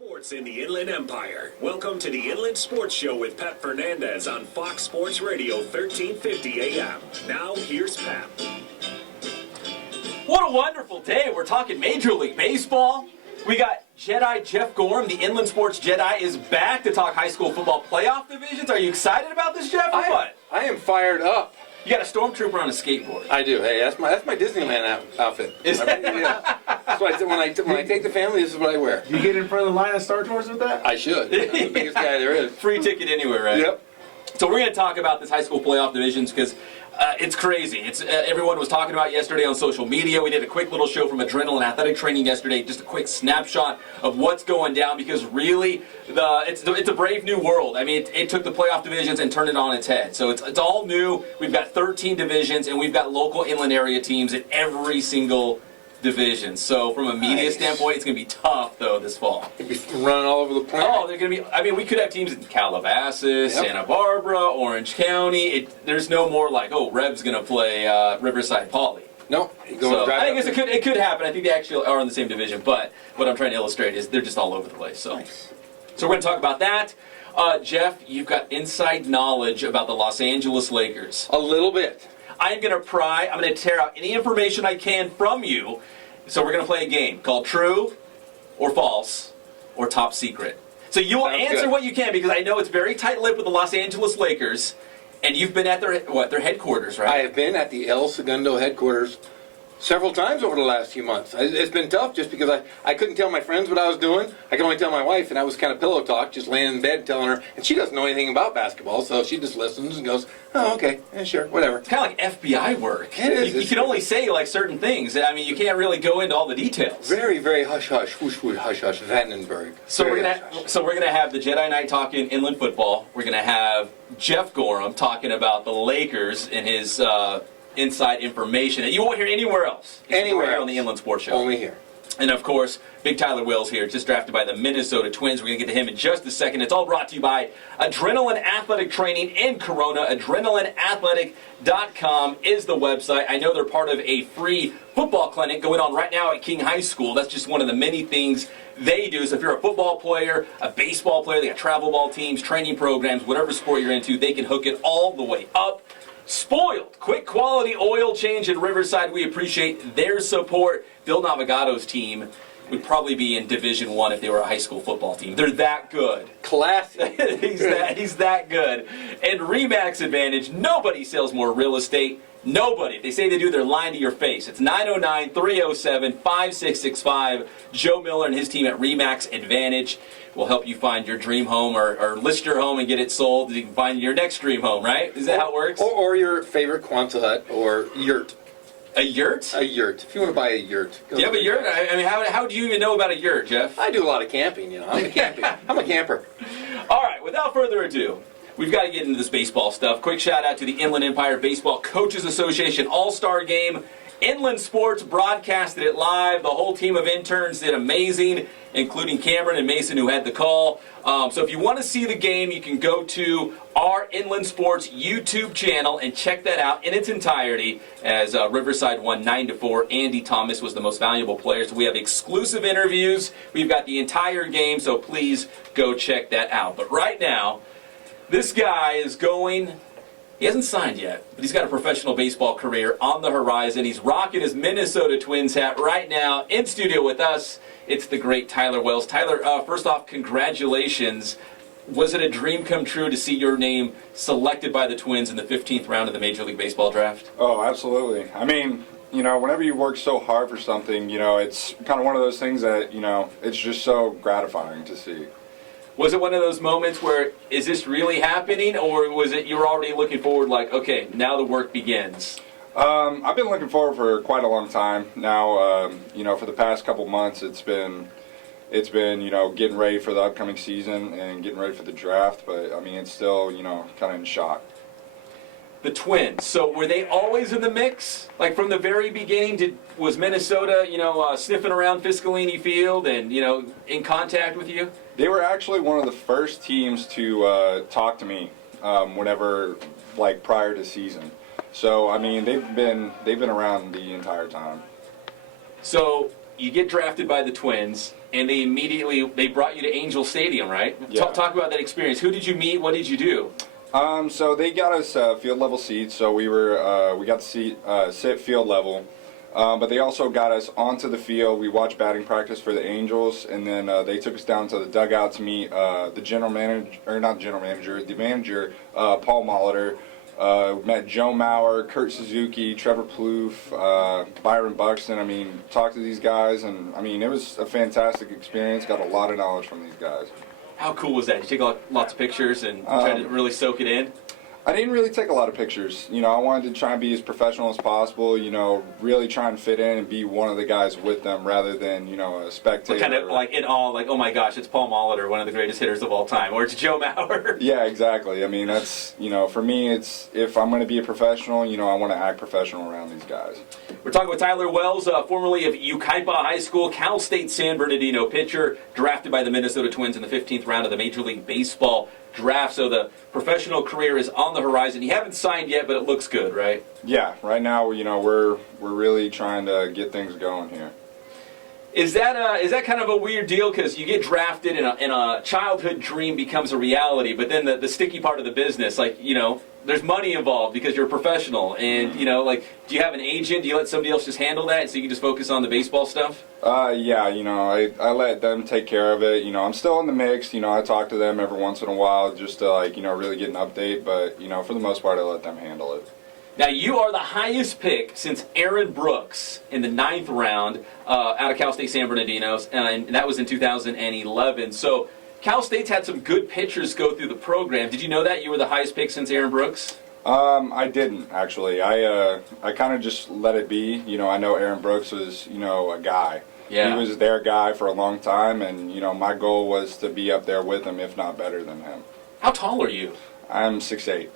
Sports in the Inland Empire. Welcome to the Inland Sports Show with Pat Fernandez on Fox Sports Radio 1350 AM. Now, here's Pat. What a wonderful day. We're talking Major League Baseball. We got Jedi Geoff Gorham, the Inland Sports Jedi, is back to talk high school football playoff divisions. Are you excited about this, Geoff, or what? I am fired up. You got a stormtrooper on a skateboard. I do. Hey, that's my Disneyland outfit. Is that? Yeah. That's what I said when I take the family. This is what I wear. Do you get in front of the line of Star Tours with that? I should. I'm the biggest guy there is. Free ticket anywhere, right? Yep. So we're going to talk about this high school playoff divisions because it's crazy. It's everyone was talking about it yesterday on social media. We did a quick little show from Adrenaline Athletic Training yesterday, just a quick snapshot of what's going down because really it's a brave new world. I mean, it took the playoff divisions and turned it on its head. So it's all new. We've got 13 divisions and we've got local inland area teams in every single division. So from a media standpoint, it's going to be tough though this fall. It'll be running all over the planet. Oh, they're going to be. I mean, we could have teams in Calabasas, Santa Barbara, Orange County. There's no more like, oh, Rev's going to play Riverside Poly. No, so I guess it could happen. I think they actually are in the same division. But what I'm trying to illustrate is they're just all over the place. So, so we're going to talk about that. Geoff, you've got inside knowledge about the Los Angeles Lakers. A little bit. I'm going to pry. I'm going to tear out any information I can from you. So we're going to play a game called True or False or Top Secret. So you will answer what you can because I know it's very tight-lipped with the Los Angeles Lakers, and you've been at their headquarters, right? I have been at the El Segundo headquarters several times over the last few months. It's been tough just because I couldn't tell my friends what I was doing. I could only tell my wife, and I was kind of pillow talk, just laying in bed telling her. And she doesn't know anything about basketball, so she just listens and goes, oh, okay, yeah, sure, whatever. It's kind of like FBI work. It is. You can only say like certain things. I mean, you can't really go into all the details. Very, very hush-hush, whoosh-whoosh, hush-hush, Vandenberg. So we're gonna have the Jedi Knight talking inland football. We're gonna have Geoff Gorham talking about the Lakers and his inside information that you won't hear anywhere else. Anywhere right on the Inland Sports Show. Only here. And of course, Big Tyler Wills here, just drafted by the Minnesota Twins. We're going to get to him in just a second. It's all brought to you by Adrenaline Athletic Training in Corona. AdrenalineAthletic.com is the website. I know they're part of a free football clinic going on right now at King High School. That's just one of the many things they do. So if you're a football player, a baseball player, they got travel ball teams, training programs, whatever sport you're into, they can hook it all the way up. Spoiled. Quick quality oil change in Riverside. We appreciate their support. Bill Navigato's team would probably be in Division I if they were a high school football team. They're that good. Classy. He's that good. And Remax Advantage. Nobody sells more real estate. Nobody. If they say they do, they're lying to your face. It's 909-307-5665. Joe Miller and his team at Remax Advantage will help you find your dream home or list your home and get it sold. You can find your next dream home, right? Is that how it works? Or your favorite Quonset hut or yurt. A yurt? A yurt. If you want to buy a yurt. Do you have a yurt? I mean, how do you even know about a yurt, Geoff? I do a lot of camping, you know. I'm a camper. All right, without further ado, we've got to get into this baseball stuff. Quick shout out to the Inland Empire Baseball Coaches Association All-Star Game. Inland Sports broadcasted it live. The whole team of interns did amazing, including Cameron and Mason who had the call. So if you want to see the game, you can go to our Inland Sports YouTube channel and check that out in its entirety as Riverside won 9-4. Andy Thomas was the most valuable player. So we have exclusive interviews. We've got the entire game, so please go check that out. But right now, this guy is going... He hasn't signed yet, but he's got a professional baseball career on the horizon. He's rocking his Minnesota Twins hat right now in studio with us. It's the great Tyler Wells. Tyler, first off, congratulations. Was it a dream come true to see your name selected by the Twins in the 15th round of the Major League Baseball draft? Oh, absolutely. I mean, you know, whenever you work so hard for something, you know, it's kind of one of those things that, you know, it's just so gratifying to see. Was it one of those moments where, is this really happening, or was it you were already looking forward like, okay, now the work begins? I've been looking forward for quite a long time now. You know, for the past couple months, it's been, you know, getting ready for the upcoming season and getting ready for the draft, but, I mean, it's still, you know, kind of in shock. The Twins, so were they always in the mix? Like from the very beginning, was Minnesota, you know, sniffing around Fiscalini Field and, you know, in contact with you? They were actually one of the first teams to talk to me whenever, like, prior to season. So, I mean, they've been around the entire time. So, you get drafted by the Twins, and they brought you to Angel Stadium, right? Yeah. Talk about that experience. Who did you meet? What did you do? So they got us field level seats, so we got to sit field level. But they also got us onto the field. We watched batting practice for the Angels, and then they took us down to the dugout to meet the manager, Paul Molitor. Met Joe Mauer, Kurt Suzuki, Trevor Plouffe, Byron Buxton. I mean, talked to these guys, and I mean, it was a fantastic experience. Got a lot of knowledge from these guys. How cool was that? Did you take lots of pictures and try to really soak it in? I didn't really take a lot of pictures. You know, I wanted to try and be as professional as possible, you know, really try and fit in and be one of the guys with them rather than, you know, a spectator. But kind of like in awe, like, oh my gosh, it's Paul Molitor, one of the greatest hitters of all time, or it's Joe Mauer. Yeah, exactly. I mean, that's, you know, for me, it's, if I'm going to be a professional, you know, I want to act professional around these guys. We're talking with Tyler Wells, formerly of Yucaipa High School, Cal State San Bernardino pitcher, drafted by the Minnesota Twins in the 15th round of the Major League Baseball draft. So the professional career is on the horizon. You haven't signed yet, but it looks good, right? Yeah, right now, you know, we're really trying to get things going here. Is that kind of a weird deal? Because you get drafted and a childhood dream becomes a reality, but then the sticky part of the business, like, you know, there's money involved because you're a professional. And, you know, like, do you have an agent? Do you let somebody else just handle that so you can just focus on the baseball stuff? Yeah, you know, I let them take care of it. You know, I'm still in the mix. You know, I talk to them every once in a while just to, like, you know, really get an update. But, you know, for the most part, I let them handle it. Now, you are the highest pick since Aaron Brooks in the 9th round out of Cal State San Bernardino's, and that was in 2011. So Cal State's had some good pitchers go through the program. Did you know that you were the highest pick since Aaron Brooks? I didn't, actually. I kind of just let it be. You know, I know Aaron Brooks was, you know, a guy. Yeah. He was their guy for a long time, and, you know, my goal was to be up there with him, if not better than him. How tall are you? I'm 6'8".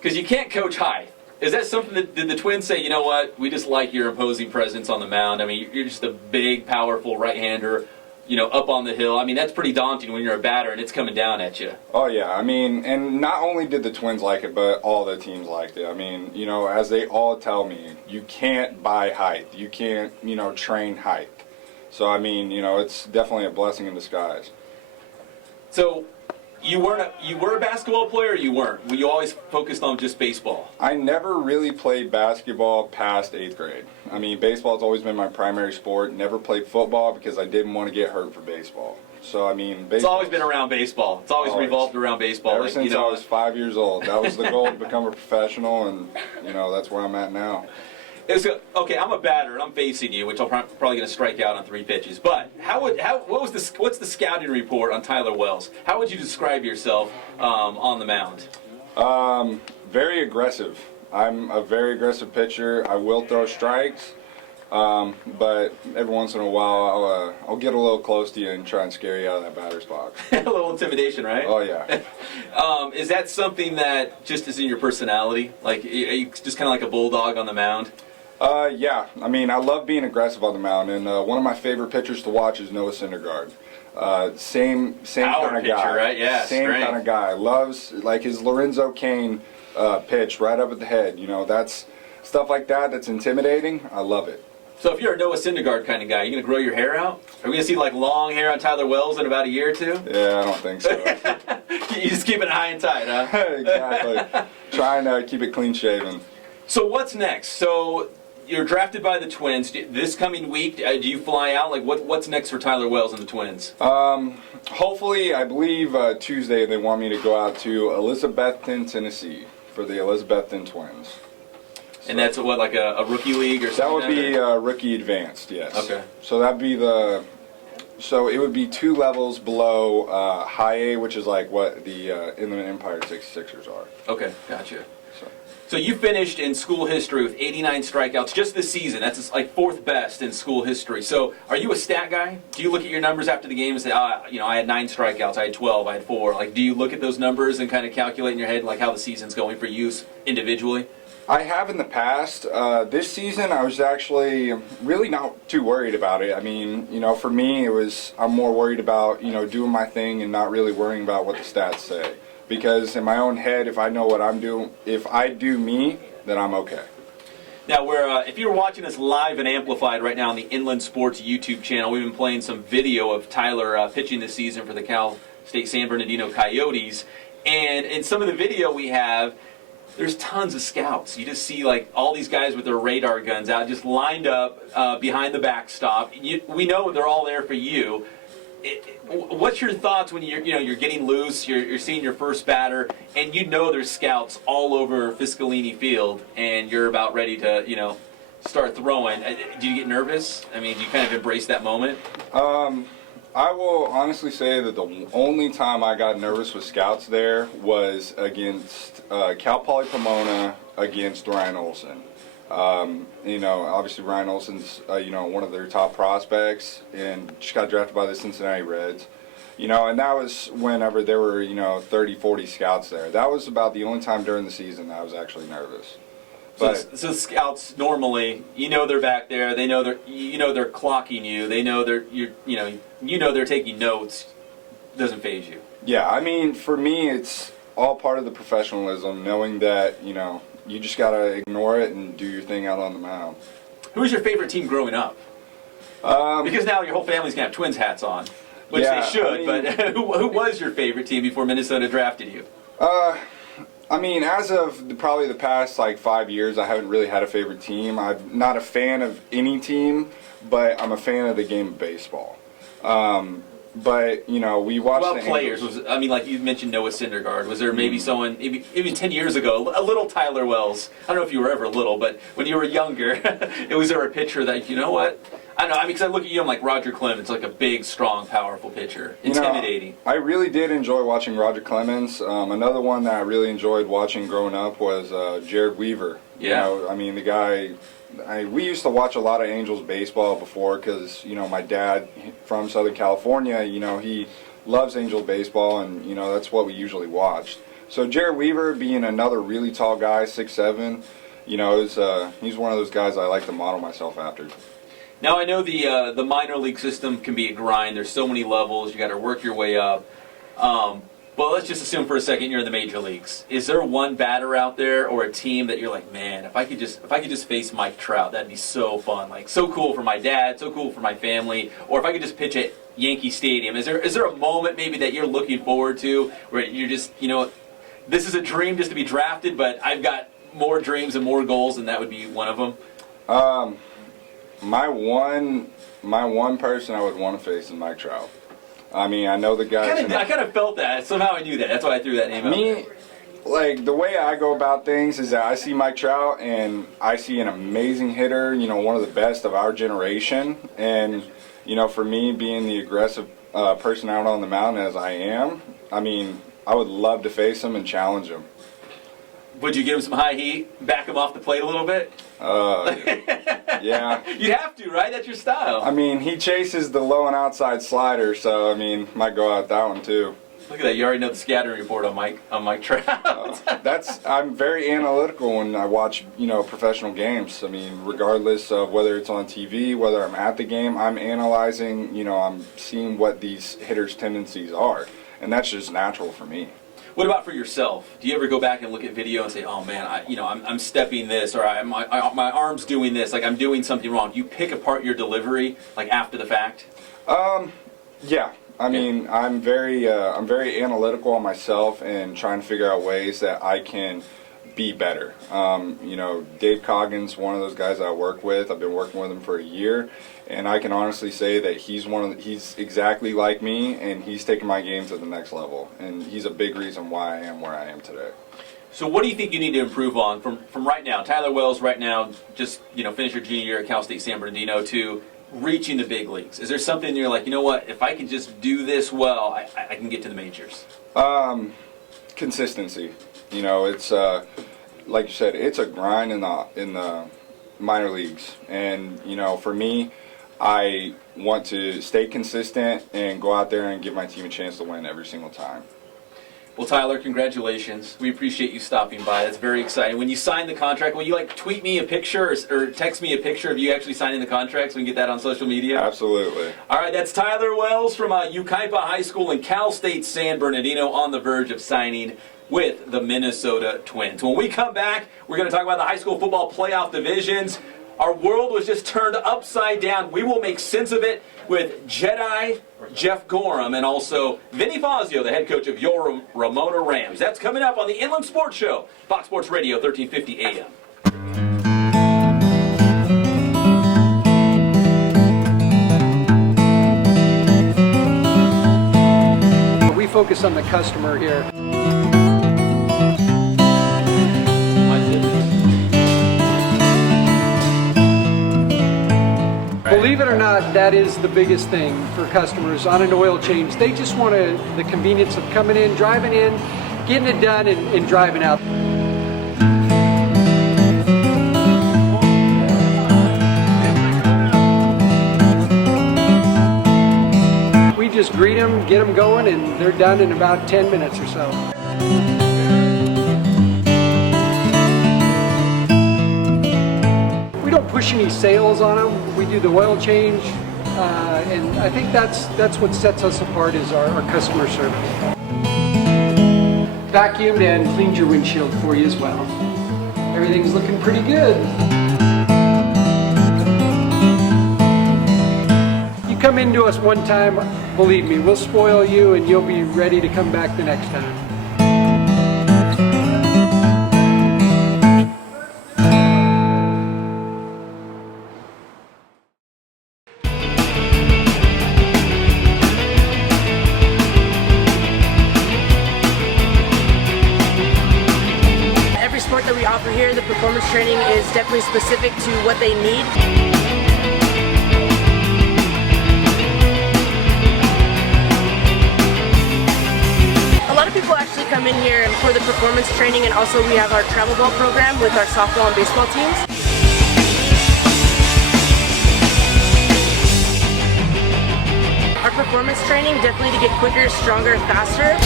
Because you can't coach height. Is that something that, did the Twins say, you know what, we just like your imposing presence on the mound? I mean, you're just a big, powerful right-hander, you know, up on the hill. I mean, that's pretty daunting when you're a batter and it's coming down at you. Oh, yeah. I mean, and not only did the Twins like it, but all the teams liked it. I mean, you know, as they all tell me, you can't buy height. You can't, you know, train height. So, I mean, you know, it's definitely a blessing in disguise. So, you were a basketball player or you weren't? Were you always focused on just baseball? I never really played basketball past 8th grade. I mean, baseball's always been my primary sport. Never played football because I didn't want to get hurt for baseball. So, I mean, it's always been around baseball. It's always revolved around baseball. Ever like, since you know, I was 5 years old. That was the goal, to become a professional, and, you know, that's where I'm at now. Okay, I'm a batter and I'm facing you, which I'm probably going to strike out on 3 pitches. But what's the scouting report on Tyler Wells? How would you describe yourself on the mound? Very aggressive. I'm a very aggressive pitcher. I will throw strikes, but every once in a while I'll get a little close to you and try and scare you out of that batter's box. A little intimidation, right? Oh yeah. Is that something that just is in your personality? Like, are you just kind of like a bulldog on the mound? Yeah, I mean, I love being aggressive on the mound, and one of my favorite pitchers to watch is Noah Syndergaard. Same kind of guy, right? Yeah, same kind of guy. Loves, like, his Lorenzo Cain pitch right up at the head. You know, that's stuff like that. That's intimidating. I love it. So if you're a Noah Syndergaard kind of guy, you gonna grow your hair out? Are we gonna see like long hair on Tyler Wells in about a year or two? Yeah, I don't think so. You just keep it high and tight, huh? Exactly. Trying to keep it clean shaven. So what's next? So you're drafted by the Twins. This coming week, do you fly out? Like, what's next for Tyler Wells and the Twins? Hopefully, I believe Tuesday they want me to go out to Elizabethton, Tennessee for the Elizabethton Twins. So, and that's what, like a rookie league or something? That would be rookie advanced, yes. Okay. So that'd be so it would be 2 levels below High A, which is like what the Inland Empire 66ers are. Okay, gotcha. So you finished in school history with 89 strikeouts just this season. That's like 4th best in school history. So are you a stat guy? Do you look at your numbers after the game and say, you know, I had 9 strikeouts, I had 12, I had 4. Like, do you look at those numbers and kind of calculate in your head like how the season's going for you individually? I have in the past. This season, I was actually really not too worried about it. I mean, you know, for me, I'm more worried about, you know, doing my thing and not really worrying about what the stats say. Because in my own head, if I know what I'm doing, if I do me, then I'm okay. Now, if you're watching us live and amplified right now on the Inland Sports YouTube channel, we've been playing some video of Tyler pitching this season for the Cal State San Bernardino Coyotes. And in some of the video we have, there's tons of scouts. You just see like all these guys with their radar guns out, just lined up behind the backstop. We know they're all there for you. What's your thoughts when you're getting loose, you're seeing your first batter, and there's scouts all over Fiscalini Field, and you're about ready to start throwing? Do you get nervous? I mean, do you kind of embrace that moment? I will honestly say that the only time I got nervous with scouts there was against Cal Poly Pomona against Ryan Olson. Obviously Ryan Olson's, one of their top prospects and just got drafted by the Cincinnati Reds. And that was whenever there were, 30, 40 scouts there. That was about the only time during the season that I was actually nervous. But so scouts normally, they're back there. They know they're clocking you. They know they're taking notes. Doesn't faze you. Yeah, I mean, for me, it's all part of the professionalism, knowing that, you just got to ignore it and do your thing out on the mound. Who was your favorite team growing up? Because now your whole family's going to have Twins hats on, which they should, but who was your favorite team before Minnesota drafted you? As of probably the past 5 years, I haven't really had a favorite team. I'm not a fan of any team, but I'm a fan of the game of baseball. But, we watched the players. Like you mentioned Noah Syndergaard. Was there maybe someone, maybe 10 years ago, a little Tyler Wells? I don't know if you were ever little, but when you were younger, was there a pitcher that, I don't know, because I look at you, I'm like Roger Clemens, like a big, strong, powerful pitcher. Intimidating. I really did enjoy watching Roger Clemens. Another one that I really enjoyed watching growing up was Jared Weaver. Yeah. The guy... we used to watch a lot of Angels baseball before because, my dad from Southern California, he loves Angels baseball, and, that's what we usually watched. So Jared Weaver, being another really tall guy, 6'7", he's one of those guys I like to model myself after. Now, I know the minor league system can be a grind. There's so many levels. You got to work your way up. But let's just assume for a second you're in the major leagues. Is there one batter out there or a team that you're like, man, if I could just face Mike Trout, that'd be so fun, like so cool for my dad, so cool for my family, or if I could just pitch at Yankee Stadium. Is there a moment maybe that you're looking forward to where you're just, this is a dream just to be drafted, but I've got more dreams and more goals, and that would be one of them? My one person I would want to face is Mike Trout. I know the guys... I kind of felt that. Somehow I knew that. That's why I threw that name out. The way I go about things is that I see Mike Trout, and I see an amazing hitter, one of the best of our generation. And, for me, being the aggressive person out on the mound as I am, I would love to face him and challenge him. Would you give him some high heat, back him off the plate a little bit? Yeah. You'd have to, right? That's your style. He chases the low and outside slider, so, might go out that one, too. Look at that. You already know the scattering report on Mike Trout. I'm very analytical when I watch, professional games. Regardless of whether it's on TV, whether I'm at the game, I'm analyzing, I'm seeing what these hitters' tendencies are. And that's just natural for me. What about for yourself? Do you ever go back and look at video and say, "Oh man, I'm stepping this, or my arm's doing this, like I'm doing something wrong"? Do you pick apart your delivery like after the fact? Yeah. I'm very analytical on myself and trying to figure out ways that I can be better. Dave Coggin's one of those guys I work with. I've been working with him for a year. And I can honestly say that he's exactly like me, and he's taken my game to the next level. And he's a big reason why I am where I am today. So what do you think you need to improve on from right now? Tyler Wells right now, just finish your junior year at Cal State San Bernardino, to reaching the big leagues. Is there something you're like, if I can just do this well, I can get to the majors? Consistency. It's like you said, it's a grind in the minor leagues, and for me, I want to stay consistent and go out there and give my team a chance to win every single time. Well, Tyler, congratulations. We appreciate you stopping by. That's very exciting. When you sign the contract, will you tweet me a picture or text me a picture of you actually signing the contract so we can get that on social media? Absolutely. All right, that's Tyler Wells from Yucaipa High School in Cal State San Bernardino, on the verge of signing with the Minnesota Twins. When we come back, we're going to talk about the high school football playoff divisions. Our world was just turned upside down. We will make sense of it with Jedi Geoff Gorham and also Vinny Fazio, the head coach of your Ramona Rams. That's coming up on the Inland Sports Show, Fox Sports Radio, 1350 AM. We focus on the customer here. Believe it or not, that is the biggest thing for customers on an oil change. They just want the convenience of coming in, driving in, getting it done, and driving out. We just greet them, get them going, and they're done in about 10 minutes or so. We don't push any sales on them. We do the oil change, and I think that's what sets us apart is our customer service. Vacuumed and cleaned your windshield for you as well. Everything's looking pretty good. You come into us one time, believe me, we'll spoil you and you'll be ready to come back the next time. That we offer here, the performance training is definitely specific to what they need. A lot of people actually come in here for the performance training, and also we have our travel ball program with our softball and baseball teams. Our performance training definitely to get quicker, stronger, faster.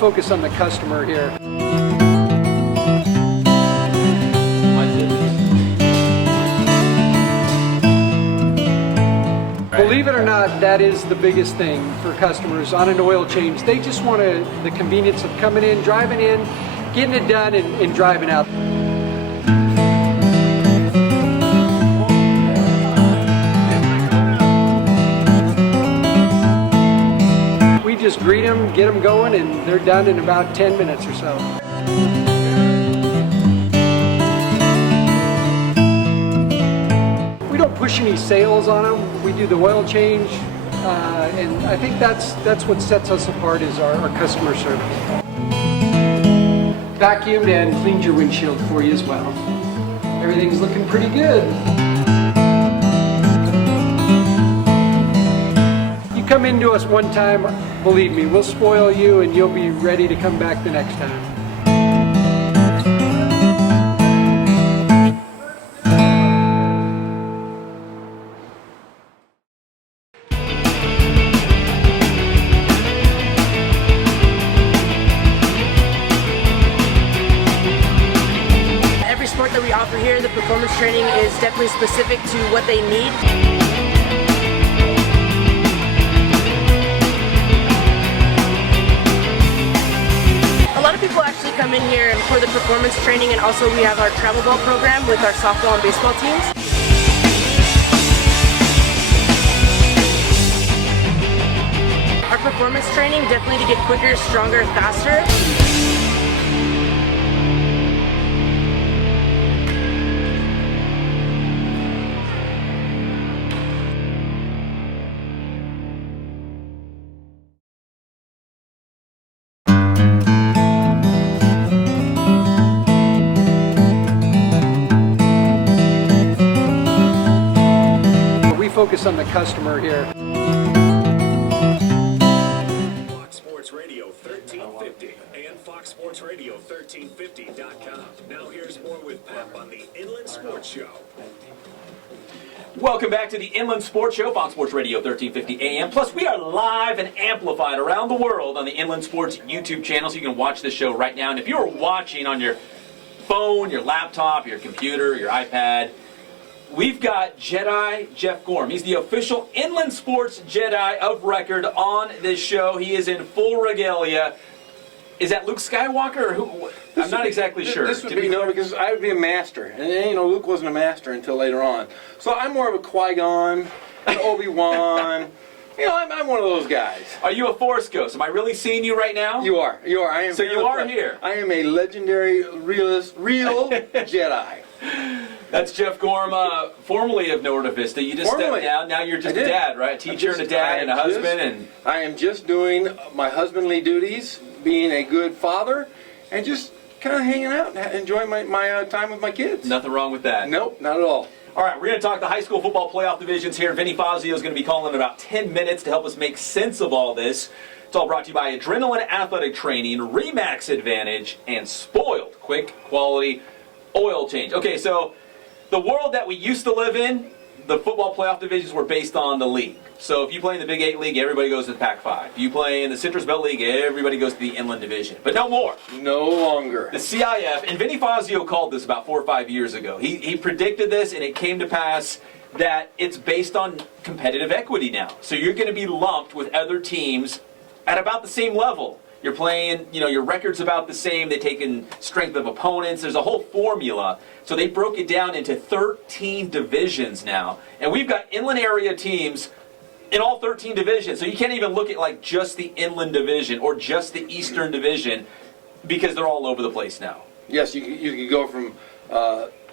Focus on the customer here. Believe it or not, that is the biggest thing for customers on an oil change. They just want the convenience of coming in, driving in, getting it done, and driving out. We just greet them, get them going, and they're done in about 10 minutes or so. We don't push any sales on them. We do the oil change, and I think that's what sets us apart is our customer service. Vacuumed and cleaned your windshield for you as well. Everything's looking pretty good. Come into us one time, believe me, we'll spoil you and you'll be ready to come back the next time. Every sport that we offer here, the performance training is definitely specific to what they need. A lot of people actually come in here for the performance training, and also we have our travel ball program with our softball and baseball teams. Our performance training definitely to get quicker, stronger, faster. Focus on the customer here. Fox Sports Radio 1350 and FoxSportsRadio1350.com. Now here's more with Pep on the Inland Sports Show. Welcome back to the Inland Sports Show, Fox Sports Radio 1350 AM. Plus, we are live and amplified around the world on the Inland Sports YouTube channel, so you can watch this show right now. And if you're watching on your phone, your laptop, your computer, your iPad, we've got Jedi Geoff Gorham. He's the official Inland Sports Jedi of record on this show. He is in full regalia. Is that Luke Skywalker or who? I'm not exactly sure. This would be no, because I would be a master, and Luke wasn't a master until later on. So I'm more of a Qui-Gon, an Obi-Wan. I'm one of those guys. Are you a Force ghost? Am I really seeing you right now? You are. I am. So you are here. I am a legendary, real Jedi. That's Geoff Gorham, formerly of Norta Vista. You just stepped down. Now you're just a dad, right? A teacher and a dad and a husband. I am just doing my husbandly duties, being a good father, and just kind of hanging out and enjoying my time with my kids. Nothing wrong with that. Nope, not at all. All right, we're going to talk the high school football playoff divisions here. Vinny Fazio is going to be calling in about 10 minutes to help us make sense of all this. It's all brought to you by Adrenaline Athletic Training, Remax Advantage, and Spoiled Quick Quality Oil Change. Okay, so the world that we used to live in, the football playoff divisions were based on the league. So if you play in the Big 8 League, everybody goes to the Pac-5. If you play in the Citrus Belt League, everybody goes to the Inland Division. But no more. No longer. The CIF, and Vinny Fazio called this about 4 or 5 years ago. He predicted this, and it came to pass that it's based on competitive equity now. So you're going to be lumped with other teams at about the same level. You're playing, your record's about the same. They take in strength of opponents. There's a whole formula. So they broke it down into 13 divisions now. And we've got inland area teams in all 13 divisions. So you can't even look at like just the Inland Division or just the Eastern Division because they're all over the place now. Yes, you can go from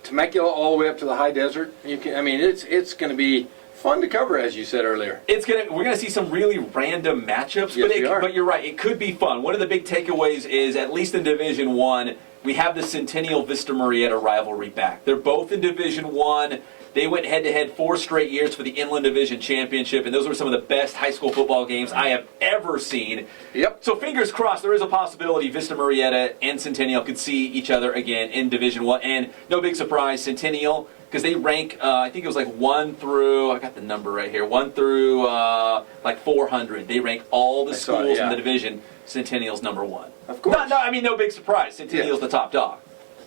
Temecula all the way up to the high desert. It's going to be fun to cover, as you said earlier. We're going to see some really random matchups, Yes, but you're right, it could be fun. One of the big takeaways is, at least in Division 1, we have the Centennial Vista Marietta rivalry back. They're both in Division 1. They went head-to-head 4 straight years for the Inland Division Championship, and those were some of the best high school football games I have ever seen. Yep. So fingers crossed, there is a possibility Vista Marietta and Centennial could see each other again in Division 1. And no big surprise, Centennial, because they rank, I think it was like 1 through, I got the number right here, 1 through like 400. They rank all the schools in the division. Centennial's number 1. Of course. No big surprise. Centennial's the top dog.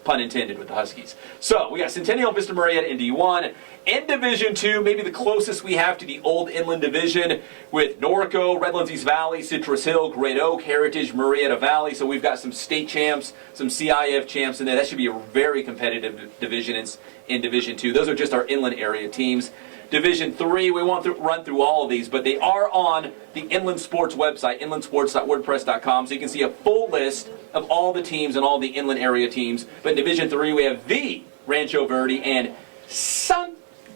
Pun intended with the Huskies. So we got Centennial, Vista Marietta in D1. In Division 2, maybe the closest we have to the old Inland Division with Norco, Redlands East Valley, Citrus Hill, Great Oak, Heritage, Marietta Valley. So we've got some state champs, some CIF champs in there. That should be a very competitive division in Division 2. Those are just our inland area teams. Division 3, we won't run through all of these, but they are on the Inland Sports website, inlandsports.wordpress.com, so you can see a full list of all the teams and all the inland area teams. But in Division 3, we have the Rancho Verde and Santiago.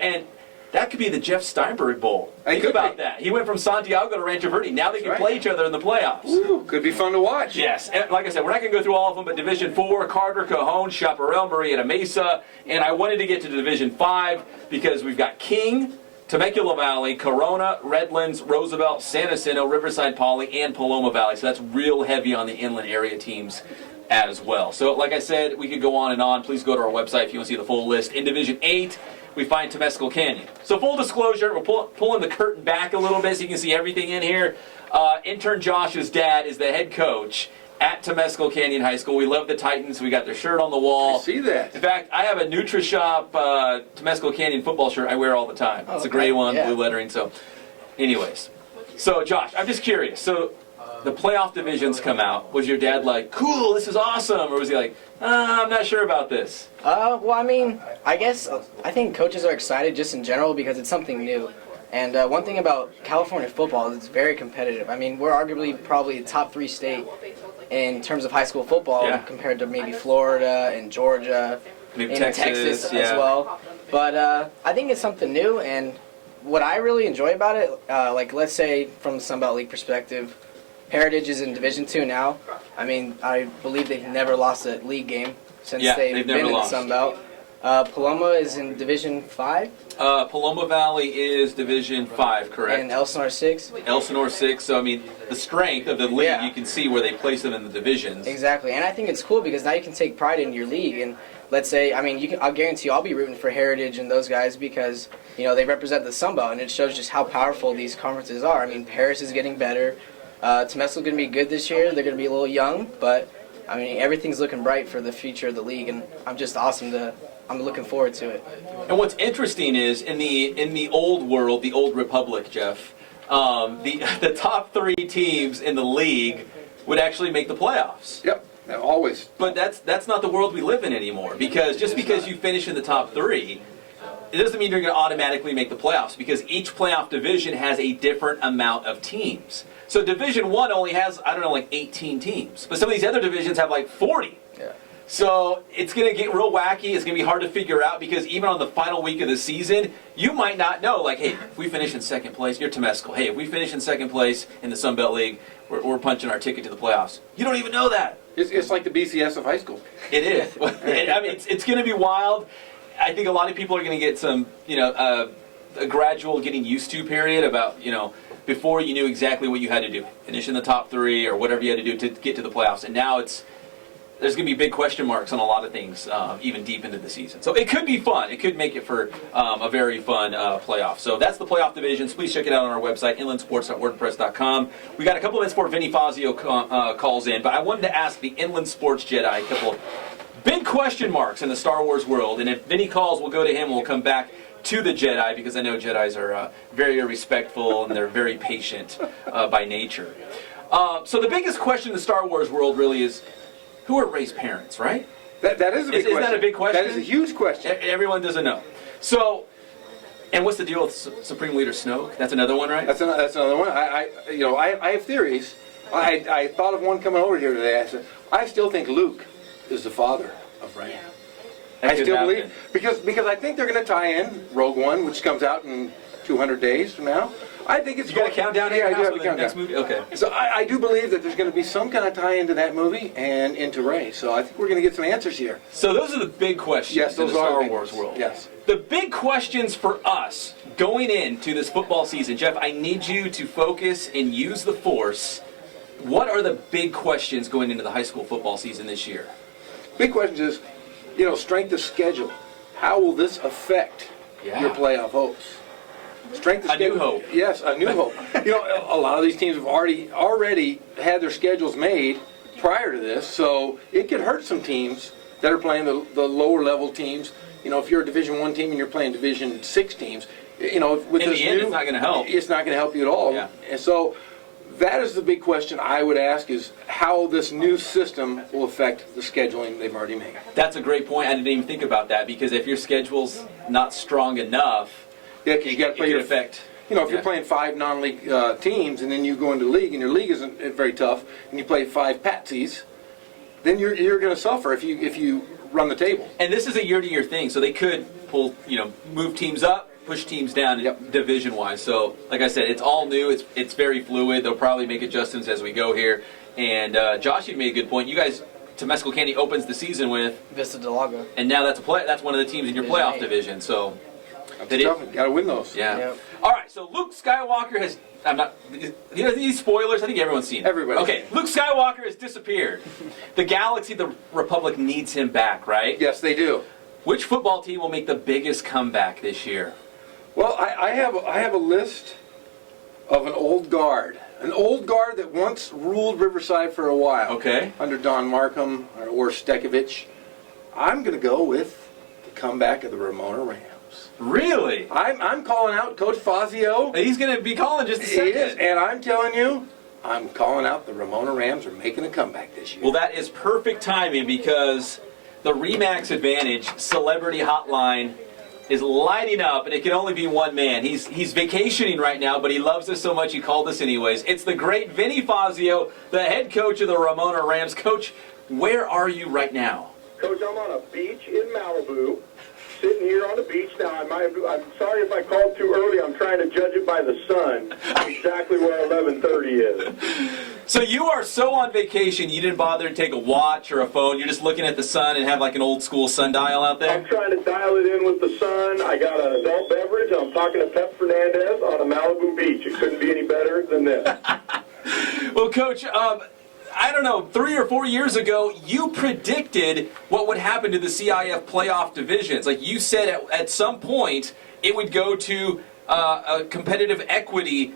And that could be the Jeff Steinberg Bowl. Think about that. He went from Santiago to Rancho Verde. Now they can play each other in the playoffs. Ooh, could be fun to watch. Yes. And like I said, we're not going to go through all of them, but Division 4, Carter, Cajon, Chaparral, Marietta Mesa. And I wanted to get to Division 5 because we've got King, Temecula Valley, Corona, Redlands, Roosevelt, San Jacinto, Riverside Poly, and Paloma Valley. So that's real heavy on the inland area teams as well. So like I said, we could go on and on. Please go to our website if you want to see the full list. In Division 8, we find Temescal Canyon. So full disclosure, we're pulling the curtain back a little bit so you can see everything in here. Intern Josh's dad is the head coach at Temescal Canyon High School. We love the Titans. We got their shirt on the wall. I see that. In fact, I have a NutriShop Temescal Canyon football shirt I wear all the time. It's a gray one, blue lettering. So anyways. So Josh, I'm just curious. So the playoff divisions come out. Was your dad like, cool, this is awesome? Or was he like, I'm not sure about this? Well, I mean, I think coaches are excited just in general because it's something new. And one thing about California football is it's very competitive. I mean, we're arguably probably the top 3 state in terms of high school football compared to maybe Florida and Georgia, maybe and Texas as well. But I think it's something new, and what I really enjoy about it, like let's say from the Sun Belt League perspective, Heritage is in Division 2 now. I mean, I believe they've never lost a league game since they've been in the Sun Belt. Paloma is in Division 5. Paloma Valley is Division 5, correct? And Elsinore 6. Elsinore 6. So, I mean, the strength of the league, you can see where they place them in the divisions. Exactly. And I think it's cool because now you can take pride in your league. And let's say, I mean, I'll guarantee you I'll be rooting for Heritage and those guys because, you know, they represent the Sun Belt, and it shows just how powerful these conferences are. I mean, Paris is getting better. Temescal's going to be good this year. They're going to be a little young, but, I mean, everything's looking bright for the future of the league, and I'm looking forward to it. And what's interesting is in the old world, the old republic, Geoff, the top 3 teams in the league would actually make the playoffs. Yep, always. But that's not the world we live in anymore, because just because you finish in the top 3, it doesn't mean you're going to automatically make the playoffs, because each playoff division has a different amount of teams. So Division 1 only has, I don't know, like 18 teams. But some of these other divisions have like 40. Yeah. So it's going to get real wacky. It's going to be hard to figure out, because even on the final week of the season, you might not know, like, hey, if we finish in second place, you're Temescal. Hey, if we finish in second place in the Sun Belt League, we're punching our ticket to the playoffs. You don't even know that. It's like the BCS of high school. It is. I mean, it's going to be wild. I think a lot of people are going to get some, a gradual getting used to period about, before you knew exactly what you had to do. Finish in the top 3 or whatever you had to do to get to the playoffs. And now there's going to be big question marks on a lot of things, even deep into the season. So it could be fun. It could make it for a very fun playoff. So that's the playoff divisions. Please check it out on our website, inlandsports.wordpress.com. We got a couple minutes before Vinny Fazio calls in, but I wanted to ask the Inland Sports Jedi a couple big question marks in the Star Wars world. And if Vinny calls, we'll go to him and we'll come back to the Jedi, because I know Jedis are very respectful and they're very patient by nature. So the biggest question in the Star Wars world really is, who are Rey's parents, right? That is a big question. Isn't that a big question? That is a huge question. Everyone doesn't know. So, and what's the deal with Supreme Leader Snoke? That's another one, right? That's another one. I have theories. I thought of one coming over here today. I still think Luke is the father of Rey. That I could still happen. believe because I think they're going to tie in Rogue One, which comes out in 200 days from now. I think it's. You got a countdown here? Yeah, I do have a the countdown. next movie? Okay. So I do believe that there's going to be some kind of tie into that movie and into Rey. So I think we're going to get some answers here. So those are the big questions Yes, in those the are Star big Wars ones. world. Yes. The big questions for us going into this football season, Geoff, I need you to focus and use the Force. What are the big questions going into the high school football season this year? Big question is, strength of schedule. How will this affect your playoff hopes? Strength of schedule. A new hope. Yes, a new hope. A lot of these teams have already had their schedules made prior to this, so it could hurt some teams that are playing the lower level teams. If you're a Division I team and you're playing Division 6 teams, with In this the end, it's not going to help. It's not going to help you at all. Yeah. And so that is the big question I would ask, is how this new system will affect the scheduling they've already made. That's a great point. I didn't even think about that, because if your schedule's not strong enough, Yeah, because you got to play it your could affect. if you're playing 5 non-league teams and then you go into league and your league isn't very tough and you play 5 patsies, then you're going to suffer if you run the table. And this is a year-to-year thing, so they could pull, move teams up, push teams down division-wise. So, like I said, it's all new. It's very fluid. They'll probably make adjustments as we go here. And Josh, you made a good point. You guys, Temescal County opens the season with Vista Del Lago. and now that's one of the teams in your Division playoff 8. division. So, That's tough. Got to win those. yeah. Yep. All right. So Luke Skywalker has. I'm not. These spoilers. I think everyone's seen it. Everybody. Okay. Luke Skywalker has disappeared. The Galaxy, the Republic needs him back, right? Yes, they do. Which football team will make the biggest comeback this year? Well, I have a list of an old guard that once ruled Riverside for a while. Okay. Under Don Markham or Stekovich. I'm going to go with the comeback of the Ramona Rams. Really? I'm calling out Coach Fazio. He's going to be calling just a He second. is, and I'm telling you, I'm calling out the Ramona Rams are making a comeback this year. Well, that is perfect timing, because the Remax Advantage Celebrity Hotline is lighting up, and it can only be one man. He's vacationing right now, but he loves us so much he called us anyways. It's the great Vinny Fazio, the head coach of the Ramona Rams. Coach, where are you right now? Coach, I'm on a beach in Malibu, sitting here on the beach. Now, I'm sorry if I called too early. I'm trying to judge it by the sun, exactly where 11:30 is. So you are so on vacation, you didn't bother to take a watch or a phone. You're just looking at the sun and have like an old school sundial out there? I'm trying to dial it in with the sun. I got an adult beverage. I'm talking to Pep Fernandez on a Malibu beach. It couldn't be any better than this. Well, Coach, I don't know, 3 or 4 years ago, you predicted what would happen to the CIF playoff divisions. Like you said, at some point, it would go to a competitive equity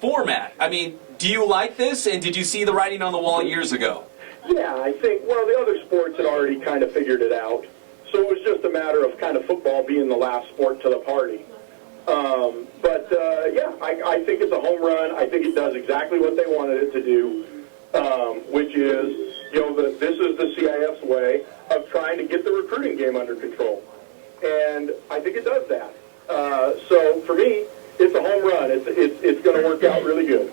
format. I mean, do you like this, and did you see the writing on the wall years ago? Yeah, I think, well, the other sports had already kind of figured it out. So it was just a matter of kind of football being the last sport to the party. Yeah, I think it's a home run. I think it does exactly what they wanted it to do, which is, this is the CIF's way of trying to get the recruiting game under control. And I think it does that. So for me, it's a home run. It's going to work out really good.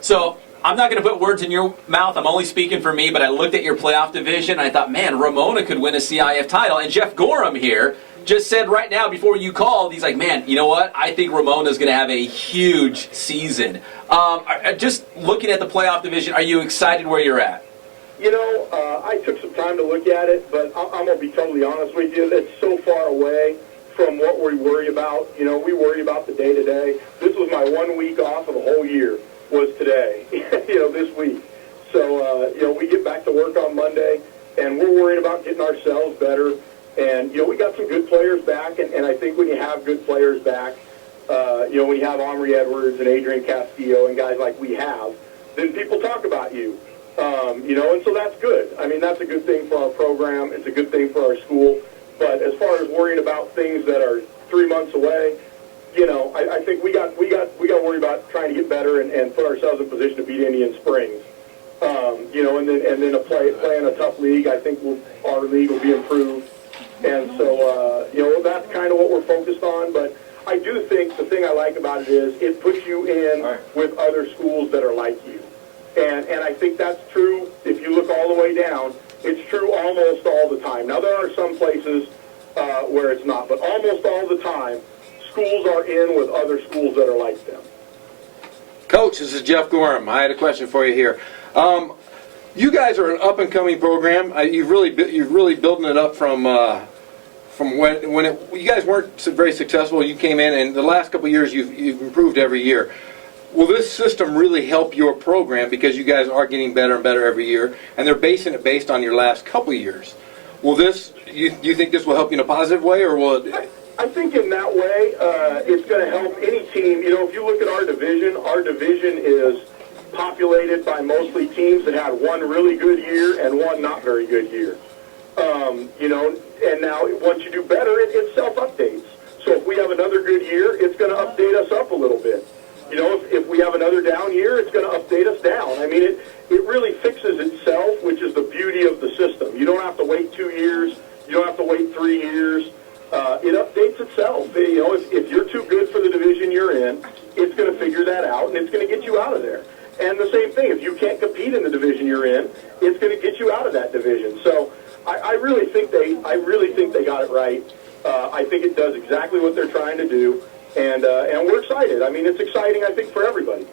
So I'm not going to put words in your mouth. I'm only speaking for me, but I looked at your playoff division, and I thought, man, Ramona could win a CIF title. And Geoff Gorham here just said right now before you called, he's like, man, you know what? I think Ramona's going to have a huge season. Just looking at the playoff division, are you excited where you're at? I took some time to look at it, but I'm going to be totally honest with you. It's so far away from what we worry about. We worry about the day-to-day. This was my 1 week off of the whole year was today, this week. So, we get back to work on Monday, and we're worried about getting ourselves better. And, we got some good players back, and I think when you have good players back, when you have Omri Edwards and Adrian Castillo and guys like we have, then people talk about you. And so that's good. I mean, that's a good thing for our program. It's a good thing for our school. But as far as worrying about things that are 3 months away, I think we got to worry about trying to get better and put ourselves in position to beat Indian Springs. And then play in a tough league. I think our league will be improved. And so, that's kind of what we're focused on. But I do think the thing I like about it is it puts you in with other schools that are like you. And I think that's true if you look all the way down. It's true almost all the time. Now, there are some places where it's not, but almost all the time, schools are in with other schools that are like them. Coach, this is Geoff Gorham. I had a question for you here. You guys are an up-and-coming program. You're really building it up from when you guys weren't very successful. You came in, and the last couple of years you've improved every year. Will this system really help your program because you guys are getting better and better every year, and they're basing it based on your last couple of years? Will this? You think this will help you in a positive way, or will it? I think in that way, it's going to help any team. If you look at our division is populated by mostly teams that had one really good year and one not very good year. And now once you do better, it self-updates. So if we have another good year, it's going to update us up a little bit. If we have another down year, it's going to update us down. I mean, it really fixes itself, which is the beauty of the system. You don't have to wait 2 years. You don't have to wait 3 years. It updates itself. If you're too good for the division you're in, it's going to figure that out, and it's going to get you out of there. And the same thing, if you can't compete in the division you're in, it's going to get you out of that division. So I really think they got it right. I think it does exactly what they're trying to do, and we're excited. I mean, it's exciting, I think, for everybody.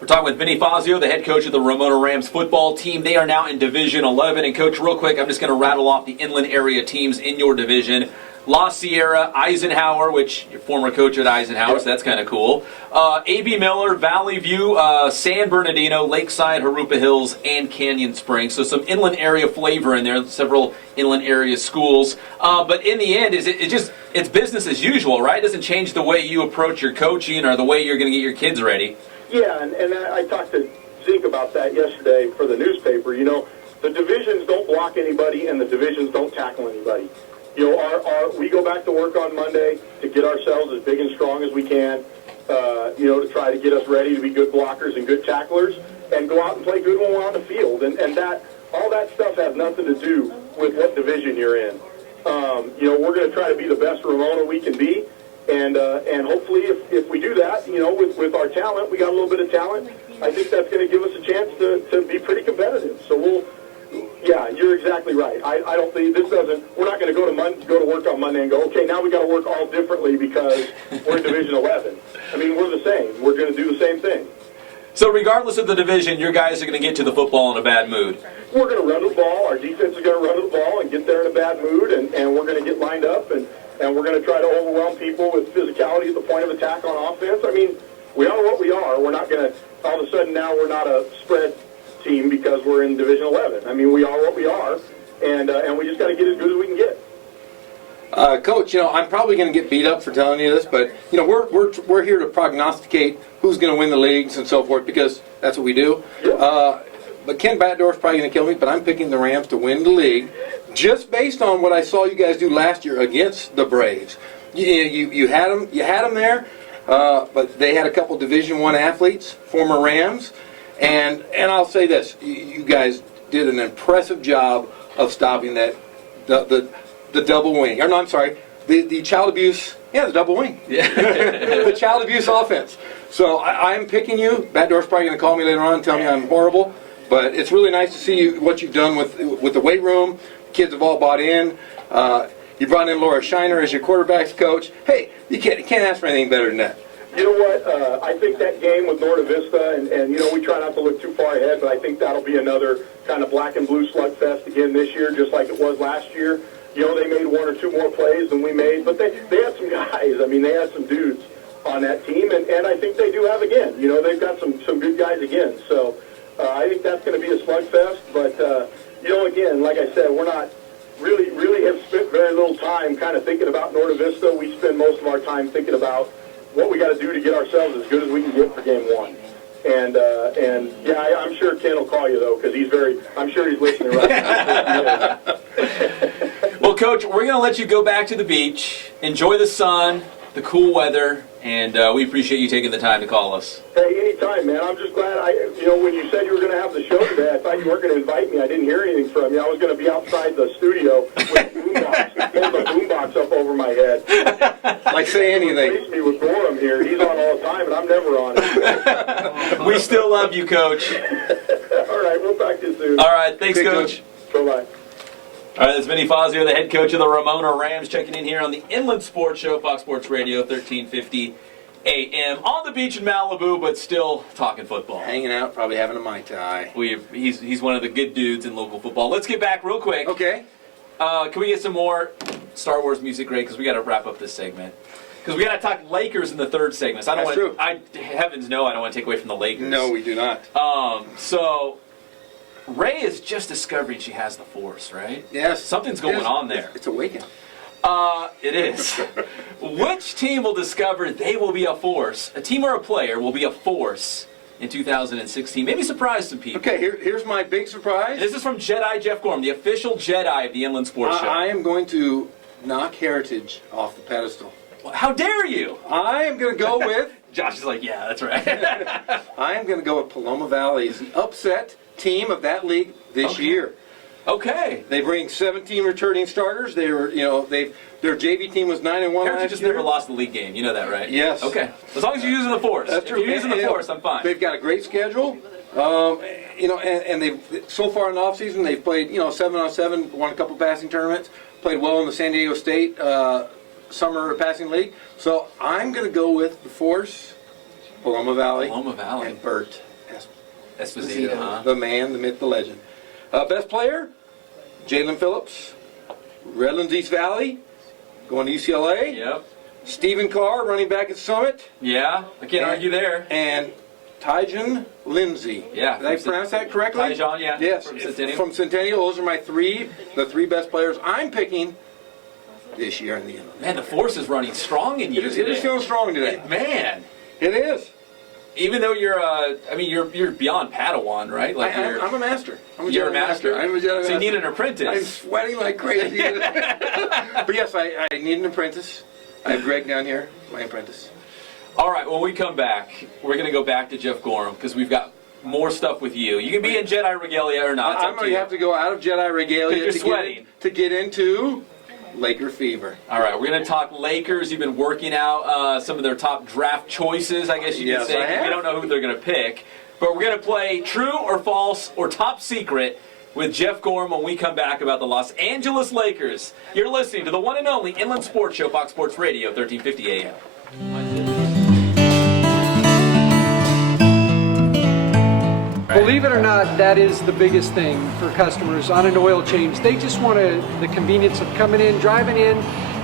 We're talking with Vinny Fazio, the head coach of the Ramona Rams football team. They are now in Division 11. And, Coach, real quick, I'm just going to rattle off the inland area teams in your division. La Sierra, Eisenhower, which you're former coach at Eisenhower, so that's kind of cool. A.B. Miller, Valley View, San Bernardino, Lakeside, Harupa Hills, and Canyon Springs. So some inland area flavor in there, several inland area schools. But in the end, it's business as usual, right? It doesn't change the way you approach your coaching or the way you're going to get your kids ready. Yeah, and I talked to Zeke about that yesterday for the newspaper. The divisions don't block anybody and the divisions don't tackle anybody. We go back to work on Monday to get ourselves as big and strong as we can, to try to get us ready to be good blockers and good tacklers and go out and play good when we're on the field. And that all that stuff has nothing to do with what division you're in. We're going to try to be the best Ramona we can be. And hopefully if we do that, with our talent, we got a little bit of talent, I think that's going to give us a chance to be pretty competitive. So yeah, you're exactly right. I don't think we're not going to go to work on Monday and go, okay, now we got to work all differently because we're in Division 11. I mean, we're the same. We're going to do the same thing. So regardless of the division, your guys are going to get to the football in a bad mood. We're going to run the ball. Our defense is going to run the ball and get there in a bad mood, and we're going to get lined up, and we're going to try to overwhelm people with physicality at the point of attack on offense. I mean, we are what we are. We're not going to, all of a sudden now we're not a spread team because we're in Division 11. I mean, we are what we are, and we just got to get as good as we can get. Coach, I'm probably going to get beat up for telling you this, but we're here to prognosticate who's going to win the leagues and so forth because that's what we do. Yeah. But Ken Batdorf's probably going to kill me, but I'm picking the Rams to win the league just based on what I saw you guys do last year against the Braves. You had them there, but they had a couple Division I athletes, former Rams, and I'll say this: you guys did an impressive job of stopping that the double wing. Or no, I'm sorry, the child abuse. Yeah, the double wing. Yeah, the child abuse offense. So I'm picking you. Batdorf's probably going to call me later on and tell me I'm horrible. But it's really nice to see what you've done with the weight room. Kids have all bought in. You brought in Laura Shiner as your quarterbacks coach. Hey, you can't ask for anything better than that. You know what? I think that game with Norte Vista, and we try not to look too far ahead, but I think that'll be another kind of black and blue slugfest again this year, just like it was last year. They made one or two more plays than we made, but they had some guys. I mean, they had some dudes on that team, and I think they do have again. They've got some good guys again. So I think that's going to be a slugfest. But again, like I said, we're not really have spent very little time kind of thinking about Norte Vista. We spend most of our time thinking about what we got to do to get ourselves as good as we can get for game one. And yeah, I'm sure Ken will call you though, because I'm sure he's listening right now. Well, Coach, we're going to let you go back to the beach, enjoy the sun, the cool weather, and we appreciate you taking the time to call us. Hey, anytime, man. I'm just glad when you said you were going to have the show today, I thought you weren't going to invite me. I didn't hear anything from you. I was going to be outside the studio with a boombox, holding a boombox up over my head. Like say anything. Replace me with Gorham here. He's on all the time, and I'm never on it. We still love you, Coach. All right, we'll talk to you soon. All right, thanks, Coach. Bye-bye. All right, that's Vinny Fazio, the head coach of the Ramona Rams, checking in here on the Inland Sports Show, Fox Sports Radio, 1350 AM. On the beach in Malibu, but still talking football. Hanging out, probably having a Mai Tai. He's one of the good dudes in local football. Let's get back real quick. Okay. Can we get some more Star Wars music, Greg? Because we got to wrap up this segment. Because we got to talk Lakers in the third segment. So That's true. Heavens no, I don't want to take away from the Lakers. No, we do not. So Ray is just discovering she has the Force, right? Yes. Something's going on there. It's awakening. It is. Which team will discover they will be a force? A team or a player will be a force in 2016. Maybe surprise some people. Okay, here's my big surprise. This is from Jedi Geoff Gorham, the official Jedi of the Inland Sports Show. I am going to knock Heritage off the pedestal. How dare you? I am going to go with... Josh is like, yeah, that's right. I am going to go with Paloma Valley as the upset team of that league this year. Okay. They bring 17 returning starters. They were, their JV team was 9-1 Heritage last just year. never lost the league game. You know that, right? Yes. Okay. As long as you're using the Force. That's true. If you're using the Force, I'm fine. They've got a great schedule. And they've so far in the offseason they've played 7-on-7, won a couple passing tournaments, played well in the San Diego State Summer Passing League. So I'm going to go with the Force, Paloma Valley, and Bert Esposito, huh? The man, the myth, the legend. Best player, Jalen Phillips, Redlands East Valley, going to UCLA. Yep. Stephen Carr, running back at Summit. Yeah, I can't argue there. And Tyjon Lindsay. Yeah. Did I pronounce that correctly? Tyjon, yeah. Yes. From Centennial. From Centennial. Those are the three best players I'm picking this year in the Inland. Man, the Force is running strong in you today. It is feeling strong today. Man. It is. Even though you're beyond Padawan, right? Like I'm a master. You're a master? I'm a Jedi master. So you need an apprentice. I'm sweating like crazy. But yes, I need an apprentice. I have Greg down here, my apprentice. All right, when we come back, we're going to go back to Geoff Gorham because we've got more stuff with you. You can be in Jedi regalia or not. I'm going to have to go out of Jedi regalia to get into Laker fever. All right, we're going to talk Lakers. You've been working out some of their top draft choices, I guess you could say. I have. We don't know who they're going to pick. But we're going to play True or False or Top Secret with Geoff Gorham when we come back about the Los Angeles Lakers. You're listening to the one and only Inland Sports Show, Fox Sports Radio, 1350 AM. Believe it or not, that is the biggest thing for customers on an oil change. They just want the convenience of coming in, driving in,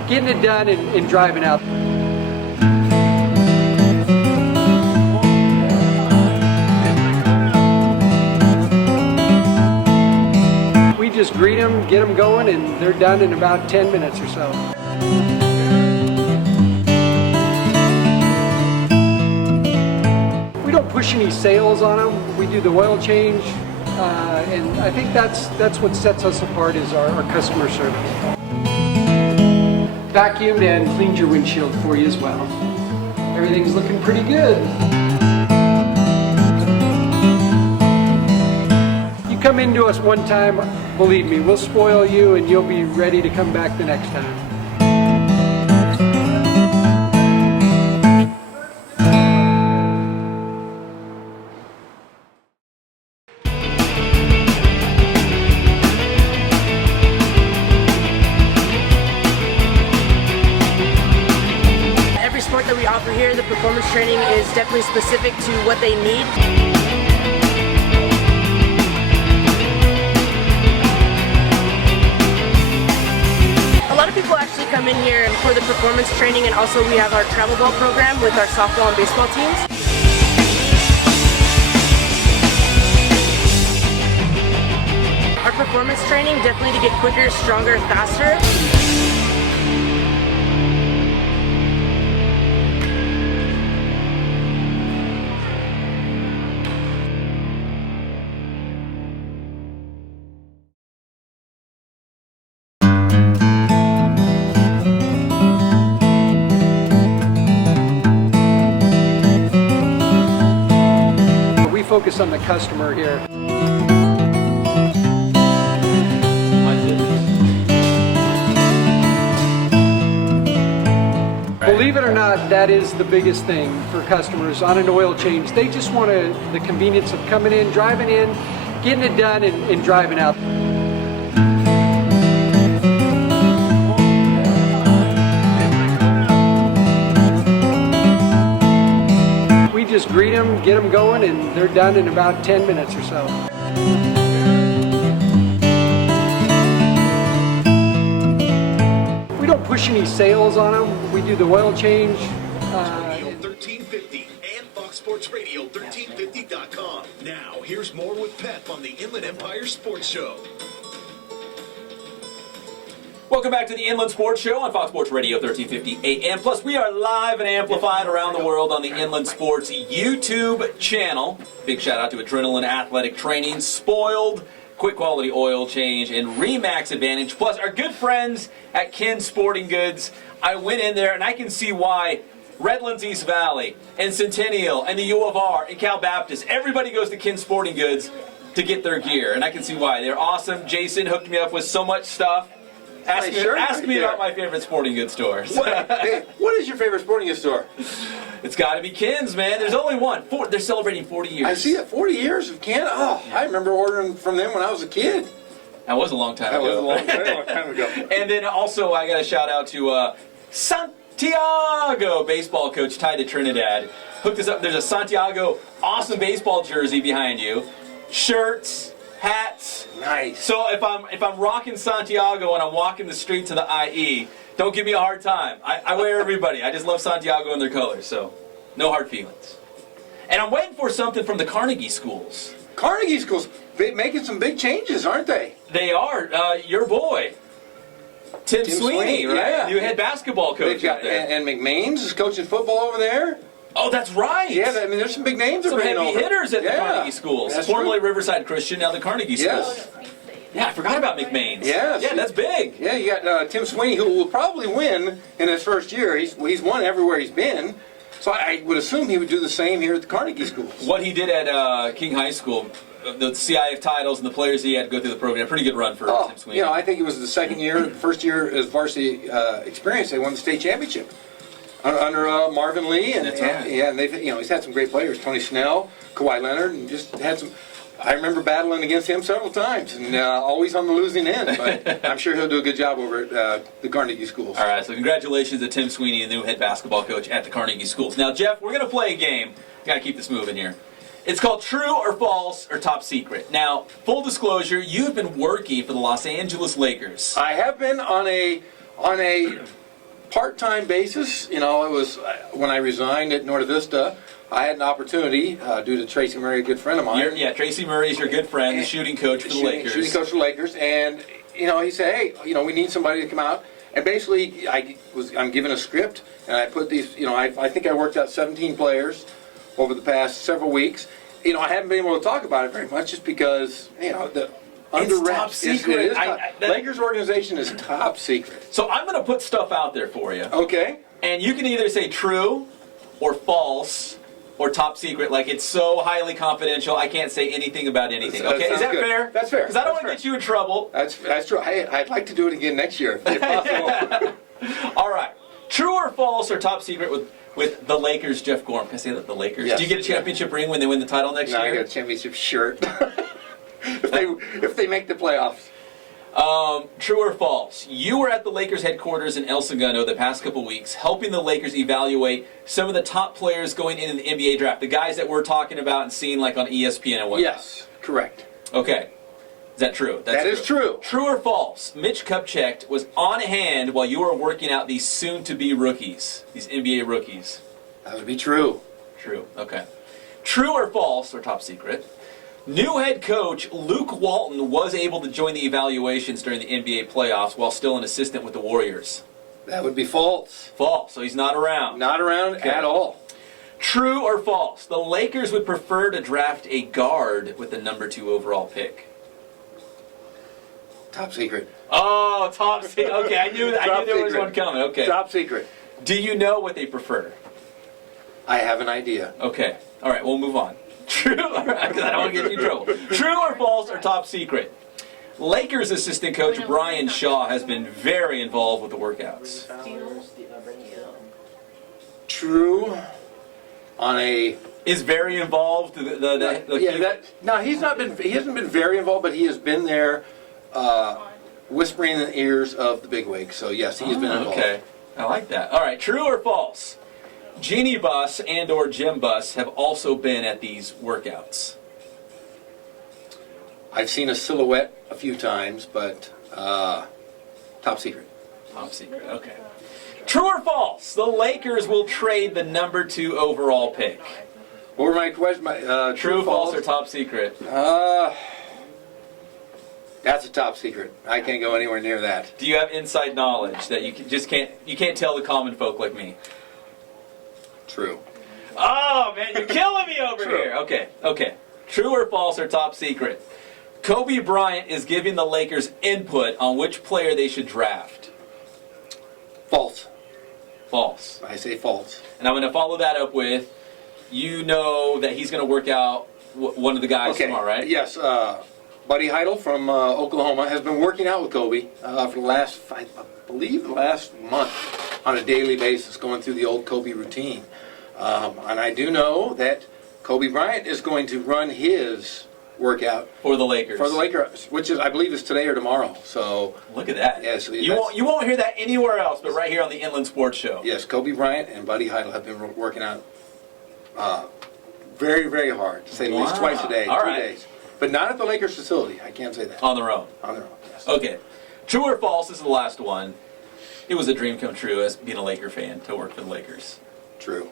getting it done, and driving out. just greet them, get them going, and they're done in about 10 minutes or so. We don't push any sales on them. We do the oil change, and I think that's what sets us apart is our customer service. Vacuumed and cleaned your windshield for you as well. Everything's looking pretty good. You come into us one time, believe me, we'll spoil you and you'll be ready to come back the next time. That we offer here, the performance training is definitely specific to what they need. A lot of people actually come in here for the performance training, and also we have our travel ball program with our softball and baseball teams. Our performance training definitely to get quicker, stronger, faster. Focus on the customer here. Believe it or not, that is the biggest thing for customers on an oil change. They just want the convenience of coming in, driving in, getting it done, and driving out. Just greet them, get them going, and they're done in about 10 minutes or so. We don't push any sales on them. We do the oil change. Radio 1350 and Fox Sports Radio 1350.com. Now, here's more with Pep on the Inland Empire Sports Show. Welcome back to the Inland Sports Show on Fox Sports Radio 1350 AM. Plus, we are live and amplified around the world on the Inland Sports YouTube channel. Big shout out to Adrenaline Athletic Training, Spoiled, Quick Quality Oil Change, and Remax Advantage. Plus, our good friends at Ken Sporting Goods. I went in there and I can see why Redlands East Valley and Centennial and the U of R and Cal Baptist, everybody goes to Ken Sporting Goods to get their gear. And I can see why. They're awesome. Jason hooked me up with so much stuff. Ask me about my favorite sporting goods stores. What is your favorite sporting goods store? It's got to be Ken's, man. There's only one. They're celebrating 40 years. I see it. 40 years of Ken. Oh, I remember ordering from them when I was a kid. That was a long time ago. That was a long time ago. And then also I got a shout out to Santiago baseball coach tied to Trinidad. Hooked us up. There's a Santiago awesome baseball jersey behind you. Shirts. Hats. Nice. So if I'm rocking Santiago and I'm walking the streets of the IE, don't give me a hard time. I wear everybody. I just love Santiago and their colors, so no hard feelings. And I'm waiting for something from the Carnegie schools. Carnegie schools making some big changes, aren't they? They are. Your boy, Tim Sweeney, right? Yeah. New head basketball coach out there. And McMains is coaching football over there. Oh, that's right. Yeah, I mean, there's some big names. Some heavy hitters at the Carnegie schools. That's Formerly true. Riverside Christian, now the Carnegie schools. Yeah, I forgot about McMains. Yes. Yeah, that's big. Yeah, you got Tim Sweeney, who will probably win in his first year. He's won everywhere he's been. So I would assume he would do the same here at the Carnegie schools. What he did at King High School, the CIF titles and the players he had to go through the program, pretty good run for Tim Sweeney. You know, I think it was the second year, first year as varsity experience, they won the state championship. Under Marvin Lee, and they've, he's had some great players, Tony Snell, Kawhi Leonard, and just had some. I remember battling against him several times, and always on the losing end. But I'm sure he'll do a good job over at the Carnegie schools. All right, so congratulations to Tim Sweeney, the new head basketball coach at the Carnegie schools. Now, Geoff, we're going to play a game. Got to keep this moving here. It's called True or False or Top Secret. Now, full disclosure, you've been working for the Los Angeles Lakers. I have been on a part-time basis. You know, it was when I resigned at Norte Vista, I had an opportunity due to Tracy Murray, a good friend of mine. Tracy Murray is your good friend, the shooting coach for the Lakers. Shooting coach for the Lakers, and you know, he said, hey, you know, we need somebody to come out. And basically, I'm given a script, and I put these, you know, I think I worked out 17 players over the past several weeks. You know, I haven't been able to talk about it very much just because, you know, under wraps. Top secret. It is Lakers organization is top secret. So I'm going to put stuff out there for you. Okay. And you can either say true or false or top secret. Like, it's so highly confidential, I can't say anything about anything. Okay, is that good. Fair? That's fair. Because I don't want to get you in trouble. That's true. I'd like to do it again next year, if possible. All right. True or false or top secret with the Lakers, Geoff Gorham? Can I say that? The Lakers? Yes. Do you get a championship ring when they win the title next year? I get a championship shirt. if they make the playoffs. True or false? You were at the Lakers headquarters in El Segundo the past couple weeks, helping the Lakers evaluate some of the top players going into the NBA draft, the guys that we're talking about and seeing like on ESPN and whatnot. Yes, correct. Okay. Is that true? That is true. True or false? Mitch Kupchak was on hand while you were working out these soon-to-be rookies, these NBA rookies. That would be true. True. Okay. True or false, or top secret? New head coach Luke Walton was able to join the evaluations during the NBA playoffs while still an assistant with the Warriors. That would be false. False. So he's not around. Not around at all. True or false? The Lakers would prefer to draft a guard with the number 2 overall pick. Top secret. Oh, top secret. Okay, I knew there was one coming. Okay. Top secret. Do you know what they prefer? I have an idea. Okay. All right, we'll move on. True, because I don't want to get you in trouble. True or false or top secret? Lakers assistant coach Brian Shaw has been very involved with the workouts. True. On a Is very involved. No, he hasn't been very involved, but he has been there, whispering in the ears of the bigwigs. So yes, he's been involved. Okay, I like that. All right, true or false? Jeannie Buss and or Jim Buss have also been at these workouts. I've seen a silhouette a few times, but top secret. Top secret, okay. True or false? The Lakers will trade the number 2 overall pick. What were my questions? True, false, or top secret? That's a top secret. I can't go anywhere near that. Do you have inside knowledge that you can't tell the common folk like me? True. Oh man, you're killing me over True. here. Okay. True or false or top secret? Kobe Bryant is giving the Lakers input on which player they should draft. False. False. I say false. And I'm going to follow that up with, you know that he's going to work out one of the guys tomorrow, right? Yes. Buddy Heidel from Oklahoma has been working out with Kobe for the last, I believe, the last month on a daily basis, going through the old Kobe routine. And I do know that Kobe Bryant is going to run his workout for the Lakers. For the Lakers, which is, I believe, is today or tomorrow. So look at that. Yes, you won't hear that anywhere else, but right here on the Inland Sports Show. Yes, Kobe Bryant and Buddy Heidel have been working out very, very hard. To say at least twice a day, All 2 right. days, but not at the Lakers facility. I can't say that. On their own. On their own. Yes. Okay. True or false? This is the last one. It was a dream come true as being a Laker fan to work for the Lakers. True.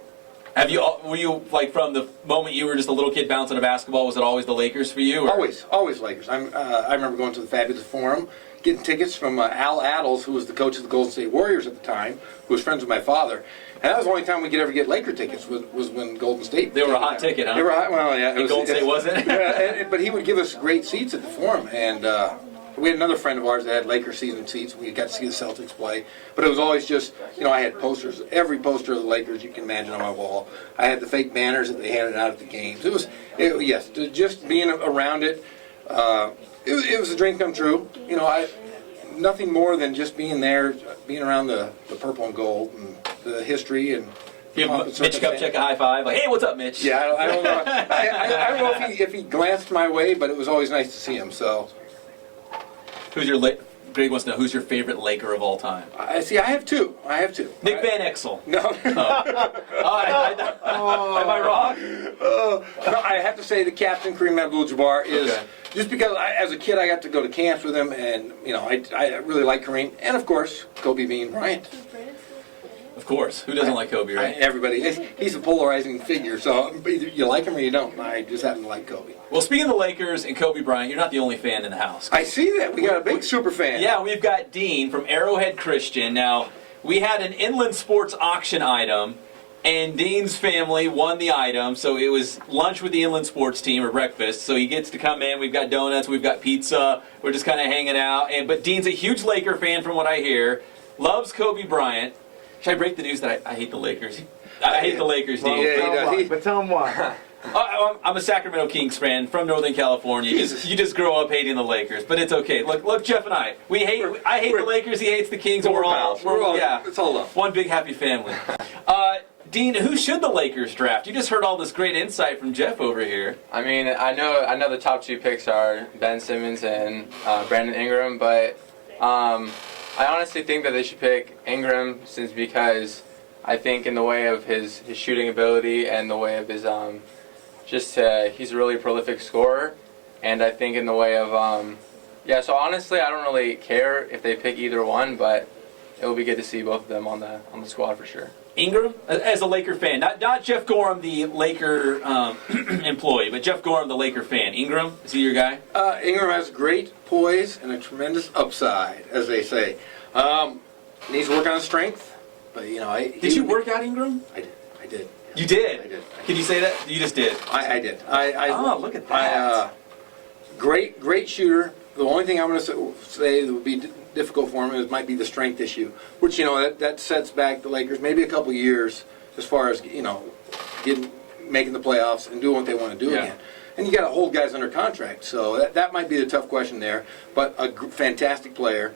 Were you like from the moment you were just a little kid bouncing a basketball? Was it always the Lakers for you? Or? Always Lakers. I remember going to the Fabulous Forum, getting tickets from Al Addles, who was the coach of the Golden State Warriors at the time, who was friends with my father. And that was the only time we could ever get Laker tickets was when Golden State. They were a hot ticket, huh? They were hot. Well, yeah. Golden State wasn't. Yeah, but he would give us great seats at the Forum, and we had another friend of ours that had Laker season seats. We got to see the Celtics play, but it was always just, I had posters, every poster of the Lakers you can imagine on my wall. I had the fake banners that they handed out at the games. Yes, just being around it, it was a dream come true. Nothing more than just being there, being around the purple and gold and the history and. Give Mitch Kupchak a high five. Like, hey, what's up, Mitch? Yeah, I don't know. I don't know if he glanced my way, but it was always nice to see him. So. Greg wants to know who's your favorite Laker of all time. I have two. Nick Van Exel. No. Am I wrong? No, I have to say the captain, Kareem Abdul-Jabbar, is just because as a kid I got to go to camps with him, and I really like Kareem, and of course Kobe being Bryant. Of course. Who doesn't like Kobe, right? Everybody. He's a polarizing figure, so either you like him or you don't. I just happen to like Kobe. Well, speaking of the Lakers and Kobe Bryant, you're not the only fan in the house. I see that. We got a big super fan. Yeah, we've got Dean from Arrowhead Christian. Now, we had an Inland Sports auction item, and Dean's family won the item, so it was lunch with the Inland Sports team, or breakfast, so he gets to come in. We've got donuts, we've got pizza, we're just kind of hanging out. But Dean's a huge Laker fan from what I hear, loves Kobe Bryant. Should I break the news that I hate the Lakers? I hate the Lakers, Dean. Yeah, But tell him why. I'm a Sacramento Kings fan from Northern California. You just grow up hating the Lakers, but it's okay. Look, Geoff and I hate the Lakers. He hates the Kings, and we're all it's all love. one big happy family. Dean, who should the Lakers draft? You just heard all this great insight from Geoff over here. I mean, I know the top 2 picks are Ben Simmons and Brandon Ingram, but I honestly think that they should pick Ingram because I think in the way of his shooting ability and the way of his he's a really prolific scorer, and I think in the way of so honestly I don't really care if they pick either one, but it will be good to see both of them on the squad for sure. Ingram, as a Laker fan, not Jeff Gorham, the Laker employee, but Jeff Gorham, the Laker fan. Ingram, is he your guy? Ingram has great poise and a tremendous upside, as they say. Needs to work on his strength, but Did you work out Ingram? I did. You did? I did. Can you say that? You just did. I did. Look at that. Great shooter. The only thing I'm going to say that would be difficult for him might be the strength issue, which that sets back the Lakers maybe a couple years as far as making the playoffs and doing what they want to do again. And you got to hold guys under contract, so that might be the tough question there. But a fantastic player,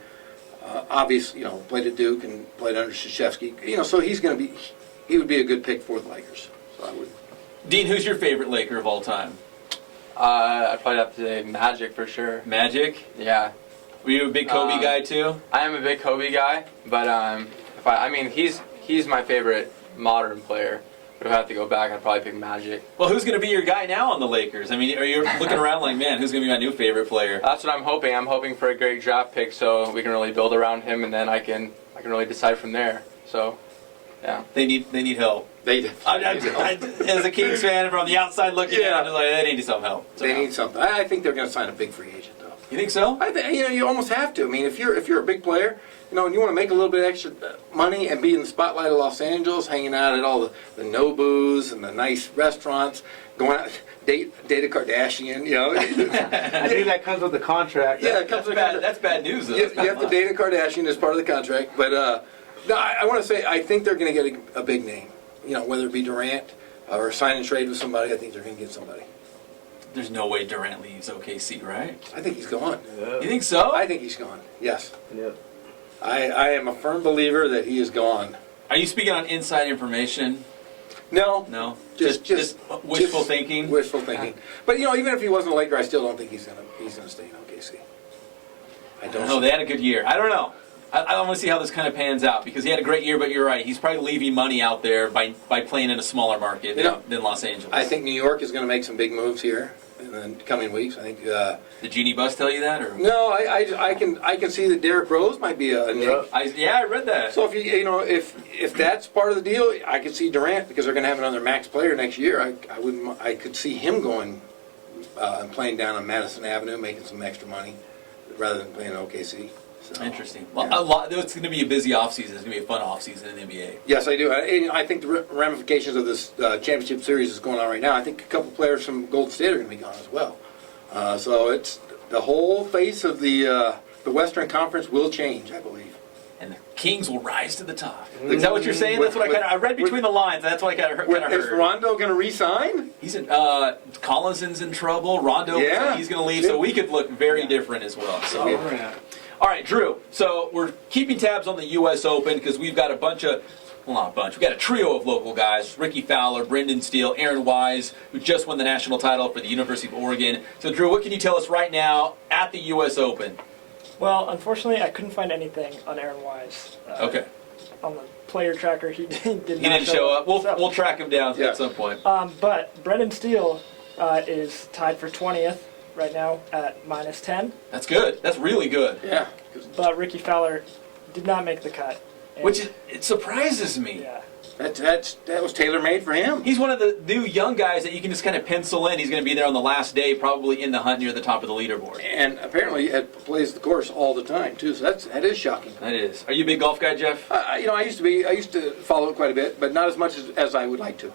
obviously, played at Duke and played under Krzyzewski. So he would be a good pick for the Lakers. So I would. Dean, who's your favorite Laker of all time? I'd probably have to say Magic for sure. Magic? Yeah. Were you a big Kobe guy too? I am a big Kobe guy, but he's my favorite modern player. But if I have to go back, I'd probably pick Magic. Well, who's going to be your guy now on the Lakers? I mean, are you looking around like, man, who's going to be my new favorite player? That's what I'm hoping. I'm hoping for a great draft pick so we can really build around him, and then I can really decide from there. So, yeah. They need help. As a Kings fan from the outside looking in, I'm just like, they need some help. They need something. I think they're going to sign a big free agent, though. You think so? I think you almost have to. I mean, if you're a big player, and you want to make a little bit extra money and be in the spotlight of Los Angeles, hanging out at all the Nobus and the nice restaurants, going out, date a Kardashian, I think that comes with the contract. Yeah, it comes with contract. That's bad news, though. You have to date a Kardashian as part of the contract. But no, I want to say I think they're going to get a big name. Whether it be Durant or sign and trade with somebody, I think they're going to get somebody. There's no way Durant leaves OKC, right? I think he's gone. Yeah. You think so? I think he's gone, yes. Yeah. I am a firm believer that he is gone. Are you speaking on inside information? No. No? Just wishful thinking? Wishful thinking. But, even if he wasn't a Laker, I still don't think he's gonna stay in OKC. I don't know. They had a good year. I don't know. I want to see how this kind of pans out because he had a great year, but you're right. He's probably leaving money out there by playing in a smaller market than Los Angeles. I think New York is going to make some big moves here in the coming weeks. I think. Did Jeannie Buss tell you that? Or? No, I can see that Derrick Rose might be a name. I read that. So if that's part of the deal, I could see Durant because they're going to have another max player next year. I could see him going and playing down on Madison Avenue, making some extra money rather than playing in OKC. So, interesting. Well, it's going to be a busy offseason. It's going to be a fun offseason in the NBA. Yes, I do. I think the ramifications of this championship series is going on right now. I think a couple players from Golden State are going to be gone as well. So it's the whole face of the Western Conference will change, I believe. And the Kings will rise to the top. Is that what you're saying? That's what I read between the lines. That's what I kind of heard. Is Rondo going to re-sign? He's in. Collinson's in trouble. Rondo, he's going to leave. So we could look very different as well. So. All right, Drew. So we're keeping tabs on the U.S. Open because we've got we've got a trio of local guys: Ricky Fowler, Brendan Steele, Aaron Wise, who just won the national title for the University of Oregon. So, Drew, what can you tell us right now at the U.S. Open? Well, unfortunately, I couldn't find anything on Aaron Wise. Okay. On the player tracker, he didn't show up. We'll track him down at some point. But Brendan Steele is tied for 20th right now at -10. That's good. That's really good. Yeah. But Ricky Fowler did not make the cut. Which it surprises me. Yeah. That was tailor-made for him. He's one of the new young guys that you can just kind of pencil in. He's going to be there on the last day, probably in the hunt near the top of the leaderboard. And apparently plays the course all the time too. So that is shocking. That is. Are you a big golf guy, Geoff? I used to follow it quite a bit, but not as much as I would like to.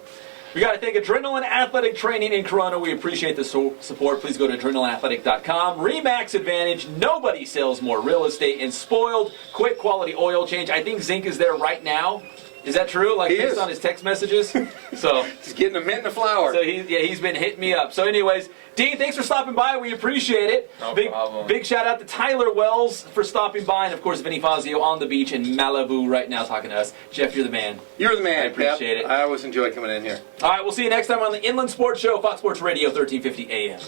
We got to thank Adrenaline Athletic Training in Corona. We appreciate the support. Please go to adrenalineathletic.com. Remax Advantage. Nobody sells more real estate. And Spoiled. Quick quality oil change. I think Zink is there right now. Is that true? Like, based on his text messages? So he's getting a mint and a flower. So he's been hitting me up. So anyways, Dean, thanks for stopping by. We appreciate it. No problem. Big shout out to Tyler Wells for stopping by. And, of course, Vinny Fazio on the beach in Malibu right now talking to us. Geoff, you're the man. You're the man. I appreciate it. I always enjoy coming in here. All right, we'll see you next time on the Inland Sports Show, Fox Sports Radio, 1350 AM.